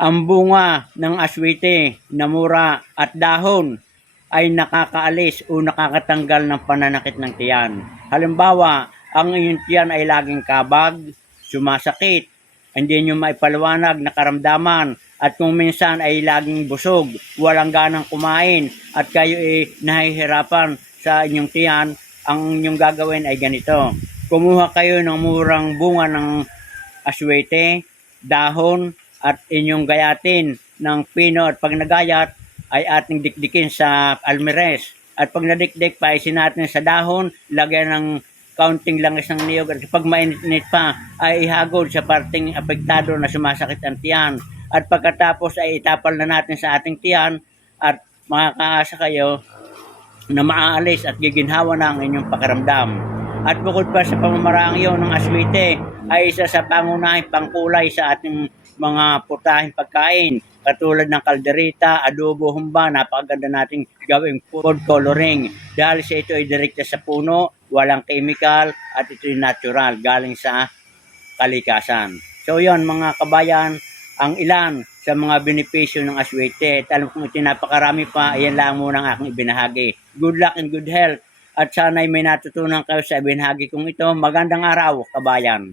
Ang bunga ng aswite na mura at dahon ay nakakaalis o nakakatanggal ng pananakit ng tiyan. Halimbawa, ang iyong tiyan ay laging kabag, sumasakit, hindi nyo maipaliwanag na karamdaman, at kung minsan ay laging busog, walang ganang kumain, at kayo ay nahihirapan sa inyong tiyan, ang inyong gagawin ay ganito. Kumuha kayo ng murang bunga ng aswete, dahon, at inyong gayatin ng pino, at pag nagayat ay ating dikdikin sa almeres. At pag nadikdik, paisin natin sa dahon, lagyan ng kaunting langis ng niyog, at pag mainit pa ay ihagod sa parting apektado na sumasakit ang tiyan. At pagkatapos ay itapal na natin sa ating tiyan at makakaasa kayo na maaalis at giginhawa na ang inyong pakiramdam. At bukod pa sa pamamaraang iyon ng aswite, ay isa sa pangunahing pangkulay sa ating mga putahing pagkain, katulad ng kalderita, adobo, humba. Napakaganda nating gawing food coloring dahil sa ito ay direkta sa puno, walang chemical, at ito ay natural, galing sa kalikasan. So yon mga kabayan, ang ilan sa mga benepisyo ng aswete. At alam kong ito napakarami pa, ayan lang muna ang aking ibinahagi. Good luck and good health. At sana'y may natutunan kayo sa ibinahagi kong ito. Magandang araw, kabayan.